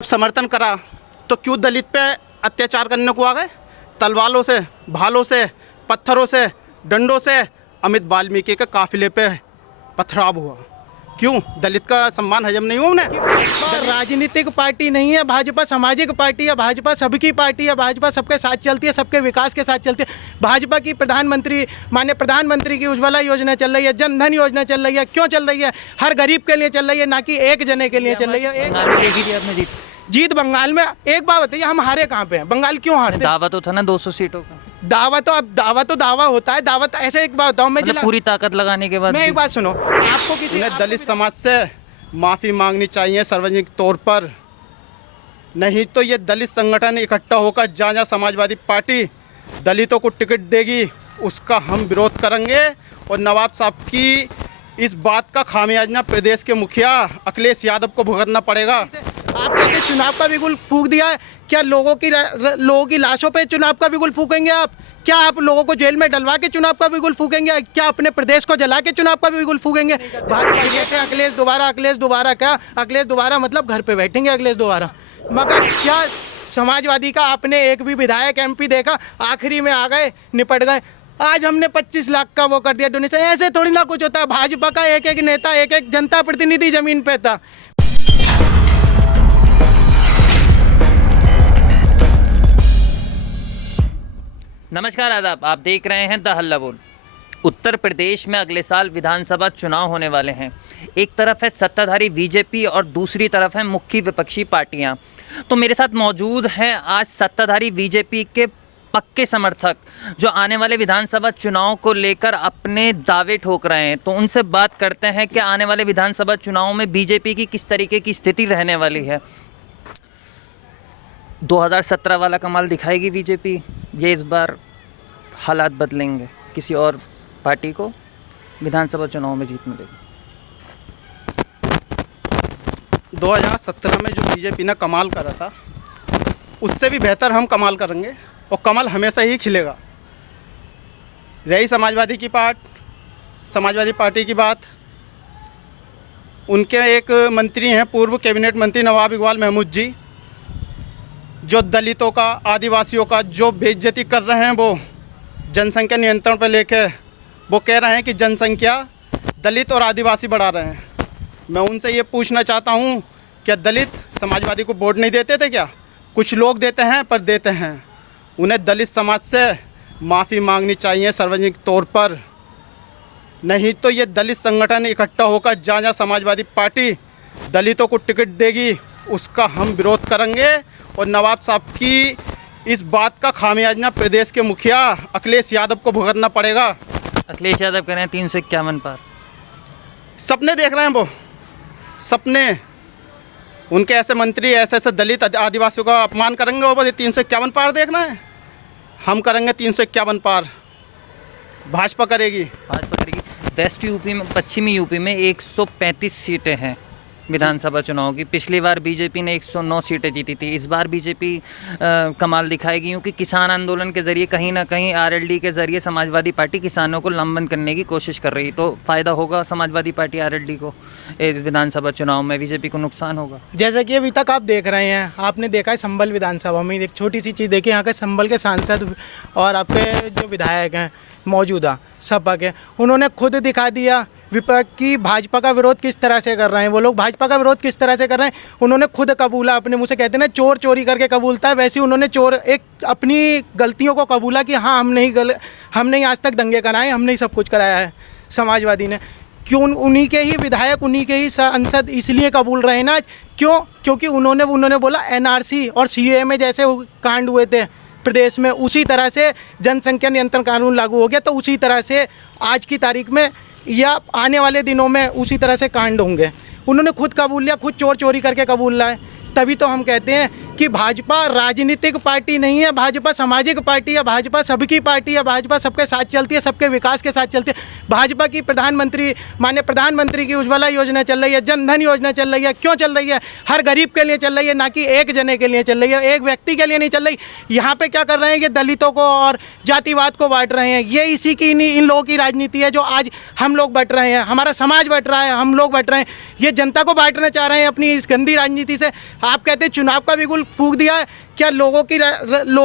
समर्थन करा तो क्यों दलित पे अत्याचार करने को आ गए? तलवारों से, भालों से, पत्थरों से, डंडों से अमित वाल्मीकि के काफिले पे पथराव हुआ। क्यों? दलित का सम्मान हजम नहीं हुआ उन्हें? राजनीतिक पार्टी नहीं है भाजपा, सामाजिक पार्टी है भाजपा, सबकी पार्टी है भाजपा, सबके साथ चलती है, सबके विकास के साथ चलती है। भाजपा की माननीय प्रधानमंत्री की उज्ज्वला योजना चल रही है, जन धन योजना चल रही है। क्यों चल रही है? हर गरीब के लिए चल रही है, ना कि एक जने के लिए चल रही है। जीत बंगाल में, एक बात बताइए, हम हारे कहाँ पे हैं? बंगाल क्यों हारते? दावा तो था ना 200 सीटों का। दावा होता है। दावा ऐसे, एक बात बताऊं मैं, मतलब पूरी ताकत लगाने के बाद मैं एक बात सुनो, आपको किसी उन्हें दलित समाज से माफ़ी मांगनी चाहिए सार्वजनिक तौर पर, नहीं तो ये दलित संगठन इकट्ठा होकर जहाँ समाजवादी पार्टी दलितों को टिकट देगी उसका हम विरोध करेंगे। और नवाब साहब की इस बात का खामियाजा प्रदेश के मुखिया अखिलेश यादव को भुगतना पड़ेगा। आप कहते चुनाव का बिगुल फूंक दिया है, क्या लोगों की लाशों पे चुनाव का बिगुल फूकेंगे आप? क्या आप लोगों को जेल में डलवा के चुनाव का बिगुल फूकेंगे? क्या अपने प्रदेश को जला के चुनाव का बिगुल फूकेंगे? भाजपा कहते हैं अखिलेश दोबारा क्या? अखिलेश दोबारा मतलब घर पे बैठेंगे अखिलेश दोबारा। मगर क्या समाजवादी का आपने एक भी विधायक MP देखा? आखिरी में आ गए, निपट गए। आज हमने 25 लाख का वो कर दिया डोनेशन। ऐसे थोड़ी ना कुछ होता है। भाजपा का एक एक नेता, एक एक जनता प्रतिनिधि जमीन पे था। नमस्कार, आदाब। आप देख रहे हैं द हल्ला बोल। उत्तर प्रदेश में अगले साल विधानसभा चुनाव होने वाले हैं। एक तरफ है सत्ताधारी बीजेपी और दूसरी तरफ है मुख्य विपक्षी पार्टियां। तो मेरे साथ मौजूद हैं आज सत्ताधारी बीजेपी के पक्के समर्थक, जो आने वाले विधानसभा चुनाव को लेकर अपने दावे ठोक रहे हैं। तो उनसे बात करते हैं कि आने वाले विधानसभा चुनाव में बीजेपी की किस तरीके की स्थिति रहने वाली है। 2017 वाला कमाल दिखाएगी बीजेपी, ये इस बार हालात बदलेंगे, किसी और पार्टी को विधानसभा चुनाव में जीत मिलेगी? 2017 में जो बीजेपी ने कमाल करा था उससे भी बेहतर हम कमाल करेंगे और कमल हमेशा ही खिलेगा। रही समाजवादी पार्टी की बात, उनके एक मंत्री हैं पूर्व कैबिनेट मंत्री नवाब इकबाल महमूद जी, जो दलितों का, आदिवासियों का जो बेइज्जती कर रहे हैं, वो जनसंख्या नियंत्रण पर लेके वो कह रहे हैं कि जनसंख्या दलित और आदिवासी बढ़ा रहे हैं। मैं उनसे ये पूछना चाहता हूँ, क्या दलित समाजवादी को वोट नहीं देते थे क्या? कुछ लोग देते हैं, पर देते हैं। उन्हें दलित समाज से माफ़ी मांगनी चाहिए सार्वजनिक तौर पर, नहीं तो ये दलित संगठन इकट्ठा होकर जहाँ समाजवादी पार्टी दलितों को टिकट देगी उसका हम विरोध करेंगे। और नवाब साहब की इस बात का खामियाजा प्रदेश के मुखिया अखिलेश यादव को भुगतना पड़ेगा। अखिलेश यादव कह रहे हैं 351 पार। सपने देख रहे हैं वो, सपने। उनके ऐसे मंत्री ऐसे दलित आदिवासियों का अपमान करेंगे और बस 351 पार देखना है। हम करेंगे 351 पार, भाजपा करेगी। वेस्ट यूपी में, पश्चिमी यूपी में 135 सीटें हैं विधानसभा चुनाव की। पिछली बार बीजेपी ने 109 सीटें जीती थी। इस बार बीजेपी कमाल दिखाएगी, क्योंकि किसान आंदोलन के ज़रिए कहीं ना कहीं RLD के ज़रिए समाजवादी पार्टी किसानों को लंबन करने की कोशिश कर रही। तो फ़ायदा होगा समाजवादी पार्टी RLD को इस विधानसभा चुनाव में, बीजेपी को नुकसान होगा। जैसा कि अभी तक आप देख रहे हैं, आपने देखा है संभल विधानसभा में एक छोटी सी चीज़ देखी, यहाँ के संभल के सांसद और आपके जो विधायक हैं मौजूदा सपा के, उन्होंने खुद दिखा दिया विपक्ष की भाजपा का विरोध किस तरह से कर रहे हैं। वो लोग भाजपा का विरोध किस तरह से कर रहे हैं, उन्होंने खुद कबूला। अपने मुँह से कहते हैं ना, चोर चोरी करके कबूलता है, वैसे ही उन्होंने अपनी गलतियों को कबूला कि हाँ, हमने आज तक दंगे कराए, हमने ही सब कुछ कराया है समाजवादी ने। क्यों? उन्हीं के ही विधायक, उन्हीं के ही सांसद इसलिए कबूल रहे ना। क्यों? क्योंकि उन्होंने बोला NRC और CAA में जैसे कांड हुए थे प्रदेश में, उसी तरह से जनसंख्या नियंत्रण कानून लागू हो गया, तो उसी तरह से आज की तारीख में या आने वाले दिनों में उसी तरह से कांड होंगे। उन्होंने खुद कबूल लिया, खुद चोरी करके कबूल लाए। तभी तो हम कहते हैं कि भाजपा राजनीतिक पार्टी नहीं है, भाजपा सामाजिक पार्टी है, भाजपा सबकी पार्टी है, भाजपा सबके साथ चलती है, सबके विकास के साथ चलती है। भाजपा की माननीय प्रधानमंत्री की उज्ज्वला योजना चल रही है, जन धन योजना चल रही है। क्यों चल रही है? हर गरीब के लिए चल रही है, ना कि एक जने के लिए चल रही है, एक व्यक्ति के लिए नहीं चल रही। यहाँ पे क्या कर रहे हैं? ये दलितों को और जातिवाद को बांट रहे हैं। ये इसी की इन लोगों की राजनीति है जो आज हम लोग बट रहे हैं, हमारा समाज बट रहा है, हम लोग बट रहे हैं। ये जनता को बांटना चाह रहे हैं अपनी इस गंदी राजनीति से। आप कहते हैं चुनाव का बिगुल फूंक दिया है। क्या लोगों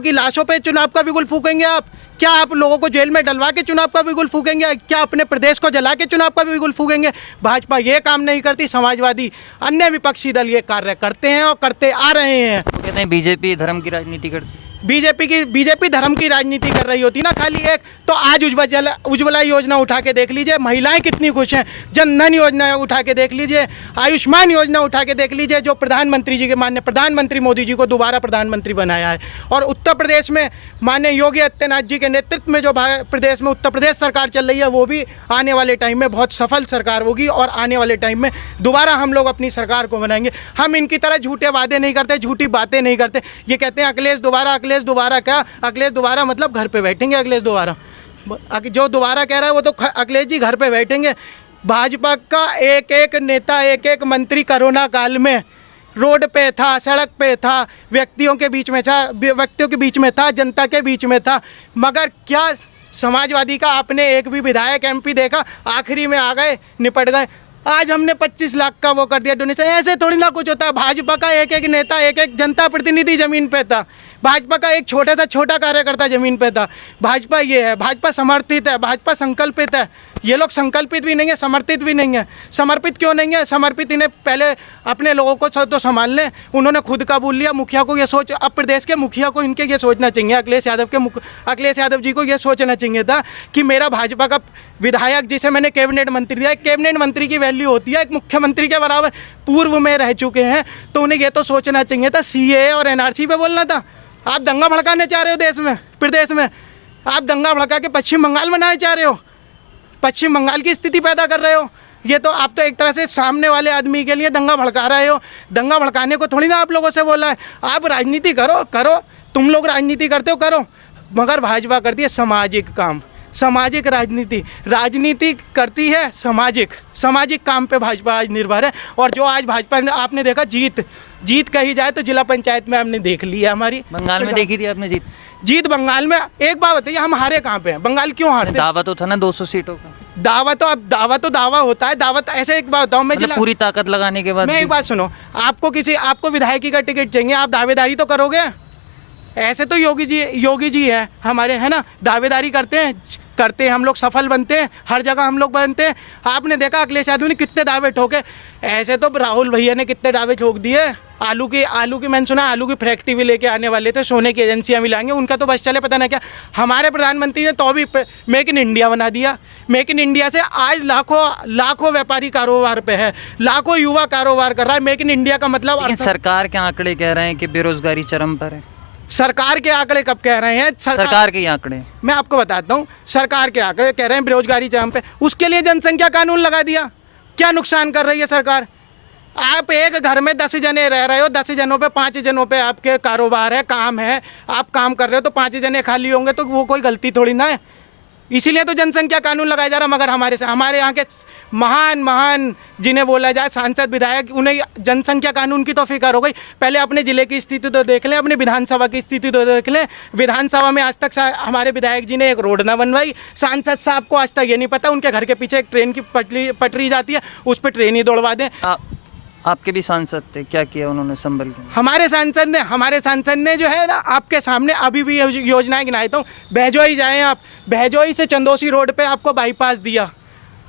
की लाशों पे चुनाव का बिगुल फूकेंगे आप? क्या आप लोगों को जेल में डलवा के चुनाव का बिगुल फूकेंगे? क्या अपने प्रदेश को जला के चुनाव का बिगुल फूकेंगे? भाजपा ये काम नहीं करती। समाजवादी अन्य विपक्षी दल ये कार्य करते हैं और करते आ रहे हैं। वो कहते हैं बीजेपी धर्म की राजनीति करती है। बीजेपी धर्म की राजनीति कर रही होती ना खाली एक। तो आज उज्ज्वला योजना उठा के देख लीजिए, महिलाएं कितनी खुश हैं। जन धन योजना उठा के देख लीजिए, आयुष्मान योजना उठा के देख लीजिए, जो प्रधानमंत्री जी के माननीय प्रधानमंत्री मोदी जी को दोबारा प्रधानमंत्री बनाया है। और उत्तर प्रदेश में माननीय योगी आदित्यनाथ जी के नेतृत्व में जो प्रदेश में उत्तर प्रदेश सरकार चल रही है, वो भी आने वाले टाइम में बहुत सफल सरकार होगी। और आने वाले टाइम में दोबारा हम लोग अपनी सरकार को बनाएंगे। हम इनकी तरह झूठे वादे नहीं करते, झूठी बातें नहीं करते। ये कहते हैं अखिलेश दोबारा क्या? अखिलेश दोबारा मतलब घर पे बैठेंगे। अखिलेश दोबारा जो दोबारा कह रहा है वो तो अखिलेश जी घर पे बैठेंगे। भाजपा का एक एक नेता, एक एक मंत्री कोरोना काल में रोड पे था, सड़क पे था, व्यक्तियों के बीच में था, जनता के बीच में था। मगर क्या समाजवादी का आपने एक भी विधायक MP देखा? आखिरी में आ गए, निपट गए। आज हमने 25 लाख का वो कर दिया डोनेशन। ऐसे थोड़ी ना कुछ होता है। भाजपा का एक एक नेता, एक एक जनता प्रतिनिधि जमीन पे था। भाजपा का एक छोटा कार्यकर्ता जमीन पे था। भाजपा ये है, भाजपा समर्थित है, भाजपा संकल्पित है। ये लोग संकल्पित भी नहीं है, समर्पित भी नहीं है। समर्पित क्यों नहीं है? समर्पित इन्हें पहले अपने लोगों को तो संभाल लें। उन्होंने खुद कबूल लिया। मुखिया को ये सोच, अब प्रदेश के मुखिया को इनके ये सोचना चाहिए, अखिलेश यादव जी को ये सोचना चाहिए था कि मेरा भाजपा का विधायक जिसे मैंने कैबिनेट मंत्री दिया, कैबिनेट मंत्री की वैल्यू होती है एक मुख्यमंत्री के बराबर, पूर्व में रह चुके हैं। तो उन्हें ये तो सोचना चाहिए था। CAA और NRC पे बोलना था। आप दंगा भड़काने चाह रहे हो देश में, प्रदेश में। आप दंगा भड़का के पश्चिम बंगाल बनाने चाह रहे हो, पश्चिम बंगाल की स्थिति पैदा कर रहे हो। ये तो आप तो एक तरह से सामने वाले आदमी के लिए दंगा भड़का रहे हो। दंगा भड़काने को थोड़ी ना आप लोगों से बोला है। आप राजनीति करो, तुम लोग राजनीति करते हो करो, मगर भाजपा करती है सामाजिक काम, सामाजिक राजनीति करती है। सामाजिक काम पे भाजपा आज निर्भर है। और जो आज भाजपा ने आपने देखा जीत कही जाए तो जिला पंचायत में आपने देख लिया हमारी। बंगाल में देखी थी आपने जीत बंगाल में। एक बात बताइए, हम हारे कहाँ पे हैं? बंगाल क्यों हारते? दावा तो था ना 200 सीटों का। दावा होता है। दावा ऐसे एक बात बताओ, मैं मतलब पूरी ताकत लगाने के बाद। मैं एक बात सुनो, आपको विधायकी का टिकट चाहिए, आप दावेदारी तो करोगे। ऐसे तो योगी जी है हमारे, है ना, दावेदारी करते हैं हम लोग, सफल बनते हैं, हर जगह हम लोग बनते हैं। आपने देखा अखिलेश यादव ने कितने दावे ठोके। ऐसे तो राहुल भैया ने कितने दावे ठोक दिए। आलू की मैंने सुना आलू की फैक्ट्री भी लेके आने वाले थे, सोने की एजेंसियां मिलाएंगे, उनका तो बस चले पता नहीं क्या। हमारे प्रधानमंत्री ने तो भी मेक इन इंडिया बना दिया। मेक इन इंडिया से आज लाखों व्यापारी कारोबार पे है, लाखों युवा कारोबार कर रहा है। मेक इन इंडिया का मतलब सरकार के आंकड़े कह रहे हैं कि बेरोजगारी चरम पर है। सरकार के आंकड़े कब कह रहे हैं? सरकार के आंकड़े मैं आपको बताता हूँ। सरकार के आंकड़े कह रहे हैं बेरोजगारी चरम पे। उसके लिए जनसंख्या कानून लगा दिया। क्या नुकसान कर रही है सरकार? आप एक घर में 10 जने रह रहे हो, 10 जनों पे 5 जनों पे आपके कारोबार है, काम है, आप काम कर रहे हो, तो 5 जने खाली होंगे तो वो कोई गलती थोड़ी ना है। इसीलिए तो जनसंख्या कानून लगाया जा रहा। मगर हमारे यहाँ के महान जिन्हें बोला जाए सांसद विधायक, उन्हें जनसंख्या कानून की तो फिक्र हो गई। पहले अपने ज़िले की स्थिति तो देख लें, अपने विधानसभा की स्थिति तो देख लें। विधानसभा में आज तक हमारे विधायक जी ने एक रोड ना बनवाई। सांसद साहब को आज तक ये नहीं पता उनके घर के पीछे एक ट्रेन की पटरी जाती है, उस पर ट्रेन ही दौड़वा दें। आपके भी सांसद थे, क्या किया उन्होंने संभल के? हमारे सांसद ने जो है ना, आपके सामने अभी भी योजनाएं गिनाता हूँ। बहजोई जाएं आप, बहजोई से चंदोसी रोड पे आपको बाईपास दिया।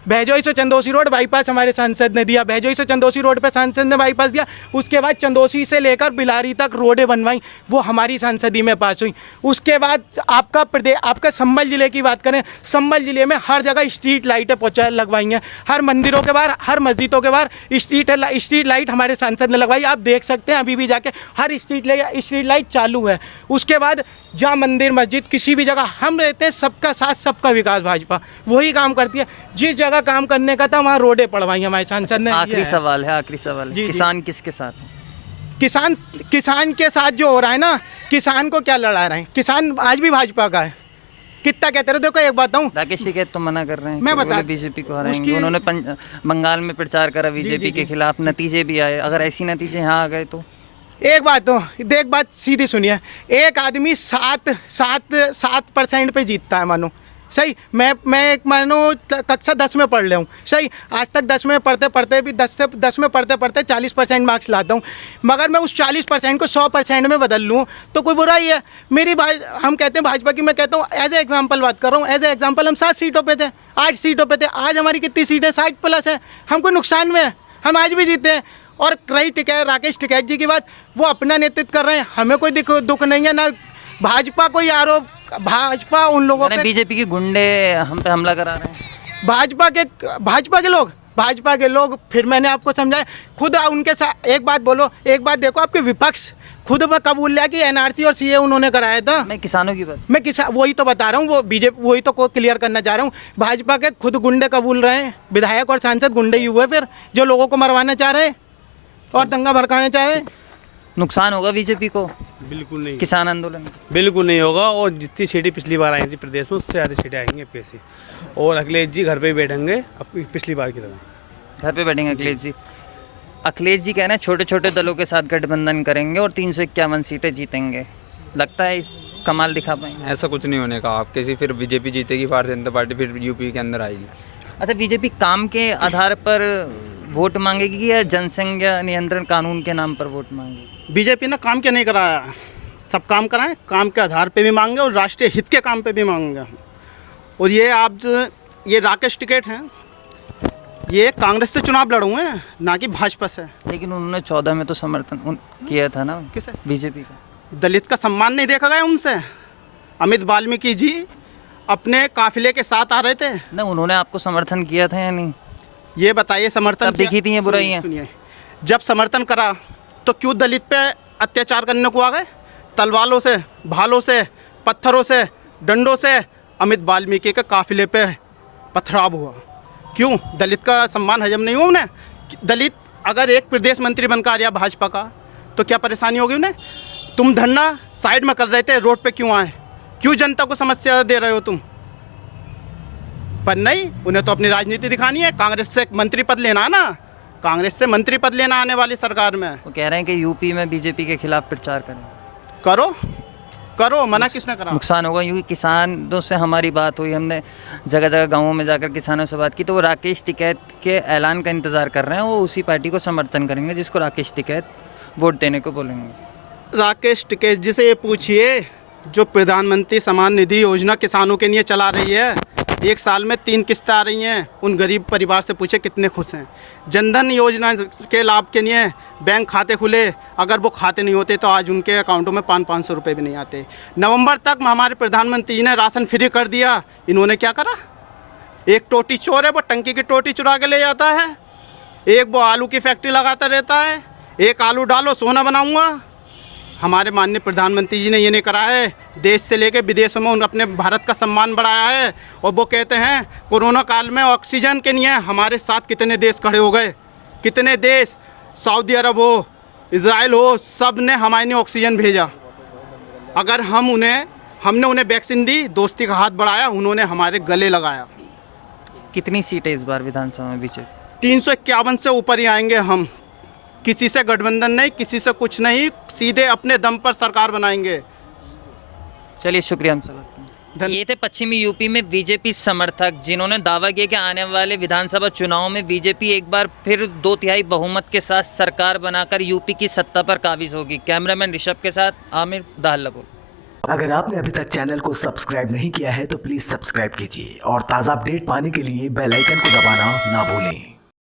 बहजोई से चंदोसी रोड बाईपास हमारे सांसद ने दिया। बहजोई से चंदोसी रोड पे सांसद ने बाईपास दिया। उसके बाद चंदोसी से लेकर बिलारी तक रोडें बनवाई, वो हमारी सांसदी में पास हुई। उसके बाद आपका संभल ज़िले की बात करें, संभल ज़िले में हर जगह स्ट्रीट लाइटें लगवाई हैं। हर मंदिरों के बाहर, हर मस्जिदों के बाहर स्ट्रीट लाइट हमारे सांसद ने लगवाई। आप देख सकते हैं अभी भी जाके हर स्ट्रीट लाइट चालू है। उसके बाद जहाँ मंदिर मस्जिद किसी भी जगह हम रहते हैं, सबका साथ सबका विकास भाजपा वही काम करती है। जिस जगह काम करने का था वहाँ रोडें पड़वाई हमारे सांसद ने। आखिरी सवाल है, किसान किसके साथ है? किसान के साथ जो हो रहा है ना, किसान को क्या लड़ा रहे हैं, किसान आज भी भाजपा का है। कितना कहते रहे, देखो एक बात हूँ, राकेश टिकैत तो मना कर रहे हैं, मैं बता बीजेपी को हराएंगे। उन्होंने बंगाल में प्रचार करा बीजेपी के खिलाफ, नतीजे भी आए। अगर ऐसी नतीजे यहाँ आ गए तो एक बात सीधी सुनिए, एक आदमी 7% पे जीतता है मानो, सही। मैं एक मानो कक्षा 10 में पढ़ ले हूँ, सही। आज तक 10 में पढ़ते भी 10 में पढ़ते 40% मार्क्स लाता हूँ, मगर मैं उस 40% को 100% में बदल लूँ तो कोई बुरा ही है। हम कहते हैं भाजपा की, मैं कहता हूँ एज ए एग्जाम्पल बात कर रहा हूँ, एज ए एग्जाम्पल हम 7 सीटों पे थे, 8 सीटों पे थे, आज हमारी कितनी सीटें 60+ है, हम कोई नुकसान में है, हम आज भी जीते हैं। और रही राकेश टिकैत जी की बात, वो अपना नेतृत्व कर रहे हैं, हमें कोई दुख नहीं है ना भाजपा कोई आरोप, भाजपा उन लोगों पे, बीजेपी के गुंडे हम पे हमला करा रहे हैं, भाजपा के लोग फिर मैंने आपको समझाया, खुद उनके साथ एक बात देखो, आपके विपक्ष खुद में कबूल लिया कि एनआरसी और सीए उन्होंने कराया था। मैं किसानों की बात, वही तो बता रहा हूँ, वो बीजेपी वही तो को क्लियर करना चाह रहा हूँ, भाजपा के खुद गुंडे कबूल रहे हैं, विधायक और सांसद गुंडे ही हुए फिर, जो लोगों को मरवाना चाह रहे हैं और दंगा भड़काना चाह रहे हैं। नुकसान होगा बीजेपी को? बिल्कुल नहीं, किसान आंदोलन बिल्कुल नहीं होगा। और जितनी सीटें पिछली बार आई थी प्रदेश में, उससे ज़्यादा सीटें आएंगी अखिलेश जी, और अखिलेश जी घर पे ही बैठेंगे अब पिछली बार की तरह। घर पे बैठेंगे अखिलेश जी? अखिलेश जी कह रहे हैं छोटे छोटे दलों के साथ गठबंधन करेंगे और 351 सीटें जीतेंगे। लगता है इस कमाल दिखा पाएंगे? ऐसा कुछ नहीं होने का, आप कैसी फिर बीजेपी जीतेगी, भारतीय जनता पार्टी फिर यूपी के अंदर आएगी। अच्छा, बीजेपी काम के आधार पर वोट मांगेगी या जनसंख्या नियंत्रण कानून के नाम पर वोट मांगेगी? बीजेपी ने काम क्या नहीं कराया, सब काम कराएं, काम के आधार पे भी मांगे और राष्ट्रीय हित के काम पे भी मांगे। और ये राकेश टिकैत हैं, ये कांग्रेस से चुनाव लड़े हुए हैं, ना कि भाजपा से। लेकिन उन्होंने 14 में तो समर्थन किया था ना किसे? बीजेपी का। दलित का सम्मान नहीं देखा गया उनसे। अमित वाल्मीकि जी अपने काफिले के साथ आ रहे थे ना, उन्होंने आपको समर्थन किया था या नहीं? ये बताइए, समर्थन तब दिखी थी ये बुराइयां? सुनिए, जब समर्थन करा तो क्यों दलित पे अत्याचार करने को आ गए? तलवारों से, भालों से, पत्थरों से, डंडों से अमित वाल्मीकि के काफिले पे पथराव हुआ। क्यों? दलित का सम्मान हजम नहीं हुआ उन्हें? दलित अगर एक प्रदेश मंत्री बनकर आ गया भाजपा का तो क्या परेशानी होगी उन्हें? तुम धरना साइड में कर रहे थे, रोड पे क्यों आए? क्यों जनता को समस्या दे रहे हो तुम? पर नहीं, उन्हें तो अपनी राजनीति दिखानी है, कांग्रेस से मंत्री पद लेना है ना, कांग्रेस से मंत्री पद लेना आने वाली सरकार में। वो कह रहे हैं कि यूपी में बीजेपी के खिलाफ प्रचार करें। करो, मना किसने करा? नुकसान होगा, क्योंकि किसानों से हमारी बात हुई, हमने जगह जगह गाँवों में जाकर किसानों से बात की, तो वो राकेश टिकैत के ऐलान का इंतज़ार कर रहे हैं, वो उसी पार्टी को समर्थन करेंगे जिसको राकेश टिकैत वोट देने को बोलेंगे। राकेश टिकैत जी से ये पूछिए, जो प्रधानमंत्री सम्मान निधि योजना किसानों के लिए चला रही है, 1 साल में 3 किस्तें आ रही हैं, उन गरीब परिवार से पूछे कितने खुश हैं। जनधन योजना के लाभ के लिए बैंक खाते खुले, अगर वो खाते नहीं होते तो आज उनके अकाउंटों में 500-500 रुपये भी नहीं आते। नवंबर तक हमारे प्रधानमंत्री जी ने राशन फ्री कर दिया, इन्होंने क्या करा? एक टोटी चोर है, वो टंकी की टोटी चुरा के ले जाता है, एक वो आलू की फैक्ट्री लगाता रहता है, एक आलू डालो सोना बनाऊँगा। हमारे माननीय प्रधानमंत्री जी ने ये नहीं करा है, देश से लेकर विदेशों में अपने भारत का सम्मान बढ़ाया है। और वो कहते हैं कोरोना काल में ऑक्सीजन के लिए हमारे साथ कितने देश खड़े हो गए, कितने देश, सऊदी अरब हो, इजराइल हो, सब ने हमारे लिए ऑक्सीजन भेजा। अगर हमने उन्हें वैक्सीन दी, दोस्ती का हाथ बढ़ाया, उन्होंने हमारे गले लगाया। कितनी सीटें इस बार विधानसभा में बीजेपी? 351 से ऊपर ही आएंगे हम, किसी से गठबंधन नहीं, किसी से कुछ नहीं, सीधे अपने दम पर सरकार बनाएंगे। चलिए, शुक्रिया हमसे बात करने। ये थे पश्चिमी यूपी में बीजेपी समर्थक, जिन्होंने दावा किया कि आने वाले विधानसभा चुनाव में बीजेपी एक बार फिर 2/3 बहुमत के साथ सरकार बनाकर यूपी की सत्ता पर काबिज होगी। कैमरामैन ऋषभ के साथ आमिर, दहल्लापुर। अगर आपने अभी तक चैनल को सब्सक्राइब नहीं किया है तो प्लीज़ सब्सक्राइब कीजिए और ताज़ा अपडेट पाने के लिए बेल आइकन को दबाना ना भूलें।